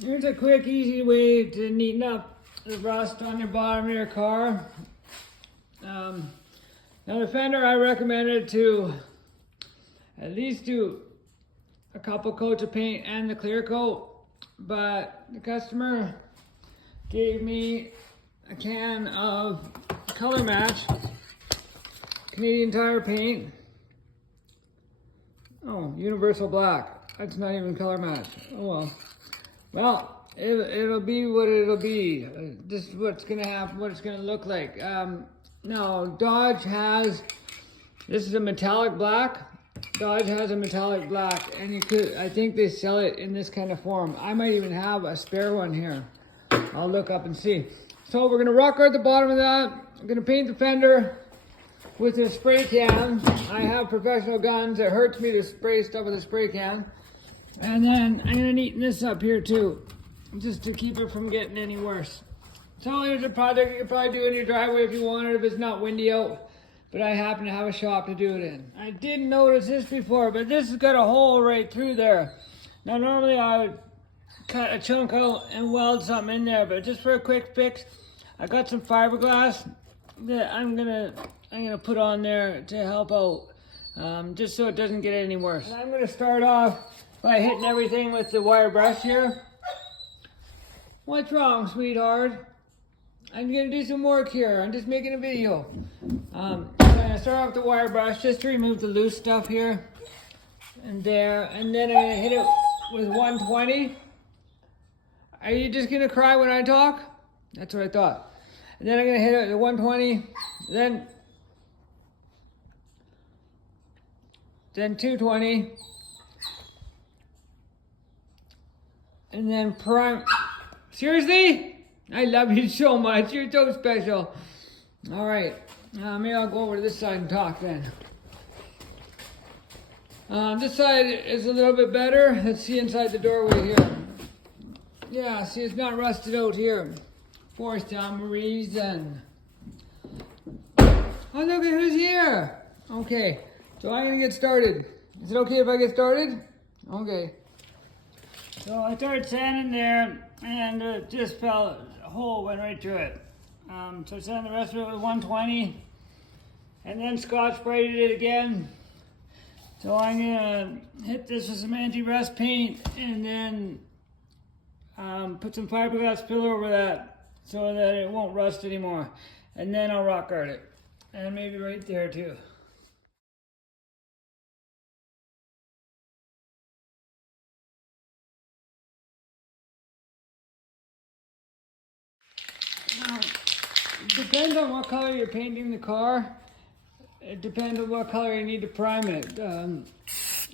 Here's a quick, easy way to neaten up the rust on your bottom of your car. Now the fender, I recommended to at least do a couple coats of paint and the clear coat, but the customer gave me a can of Color Match Canadian Tire paint. Oh, Universal Black. That's not even Color Match. Oh well. Well, it'll be what it'll be. This is what's gonna happen, what it's gonna look like. Now, Dodge has, this is a metallic black. Dodge has a metallic black, and you could, I think they sell it in this kind of form. I might even have a spare one here. I'll look up and see. So we're gonna rock at the bottom of that. I'm gonna paint the fender with a spray can. I have professional guns. It hurts me to spray stuff with a spray can. And then I'm gonna neaten this up here too, just to keep it from getting any worse. So here's a project you could probably do in your driveway if you wanted, if it's not windy out. But I happen to have a shop to do it in. I didn't notice this before, but this has got a hole right through there. Now normally I would cut a chunk out and weld something in there, but just for a quick fix, I got some fiberglass that I'm gonna put on there to help out, just so it doesn't get any worse. And I'm gonna start off by hitting everything with the wire brush here. What's wrong, sweetheart? I'm gonna do some work here. I'm just making a video. I'm gonna start off with the wire brush just to remove the loose stuff here and there, and then I'm gonna hit it with 120. Are you just gonna cry when I talk? That's what I thought. And then I'm gonna hit it with 120, then 220, and then prime. Seriously? I love you so much. You're so special. All right. Maybe I'll go over to this side and talk then. This side is a little bit better. Let's see inside the doorway here. Yeah, see, it's not rusted out here for some reason. Oh, look at who's here. Okay, so I'm gonna get started. Is it okay if I get started? Okay. So I started sanding there, and it just fell, a hole went right through it. So I sanded the rest of it with 120, and then Scotch sprayed it again. So I'm gonna hit this with some anti-rust paint, and then put some fiberglass pillar over that so that it won't rust anymore. And then I'll rock guard it, and maybe right there too. Now, it depends on what color you're painting the car. It depends on what color you need to prime it.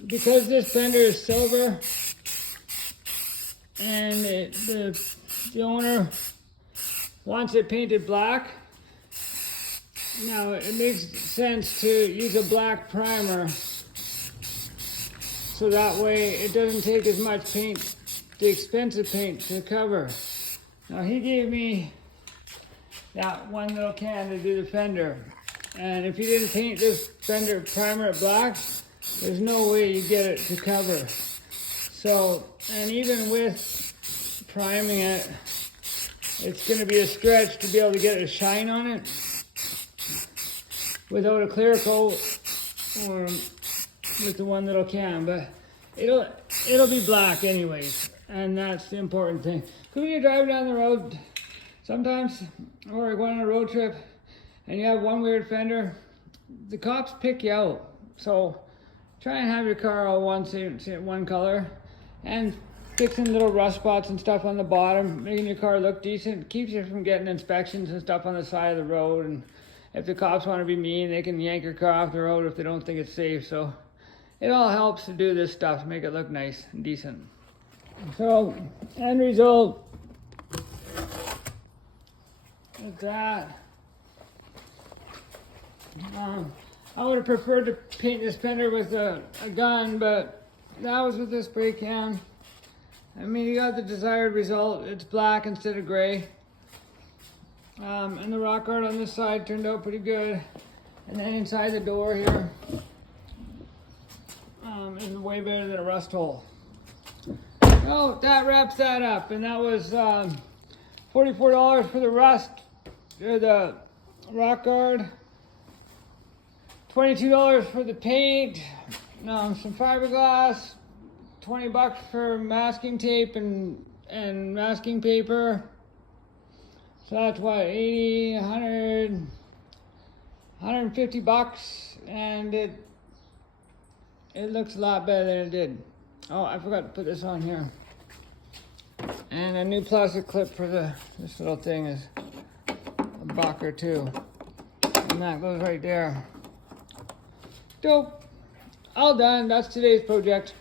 Because this fender is silver, and the owner wants it painted black. Now it makes sense to use a black primer, so that way it doesn't take as much paint, the expensive paint, to cover. Now he gave me that one little can to do the fender. And if you didn't paint this fender primer it black, there's no way you get it to cover. So, and even with priming it, it's gonna be a stretch to be able to get a shine on it without a clear coat or with the one little can, but it'll be black anyways, and that's the important thing. Because when you're driving down the road, sometimes, or you're going on a road trip, and you have one weird fender, the cops pick you out. So try and have your car all one color, and fixing little rust spots and stuff on the bottom, making your car look decent, keeps you from getting inspections and stuff on the side of the road. And if the cops want to be mean, they can yank your car off the road if they don't think it's safe. So it all helps to do this stuff to make it look nice and decent. So end result is that. I would have preferred to paint this fender with a gun, but that was with this spray can. I mean, you got the desired result. It's black instead of gray. And the rock art on this side turned out pretty good. And then inside the door here is way better than a rust hole. Oh, that wraps that up. And that was $44 for the rust, or the rock guard. $22 for the paint. Some fiberglass. $20 for masking tape and masking paper. So that's what, 80, 100, 150 bucks, and it looks a lot better than it did. Oh, I forgot to put this on here. And a new plastic clip for this little thing is $1 or $2. And that goes right there. Dope. All done. That's today's project.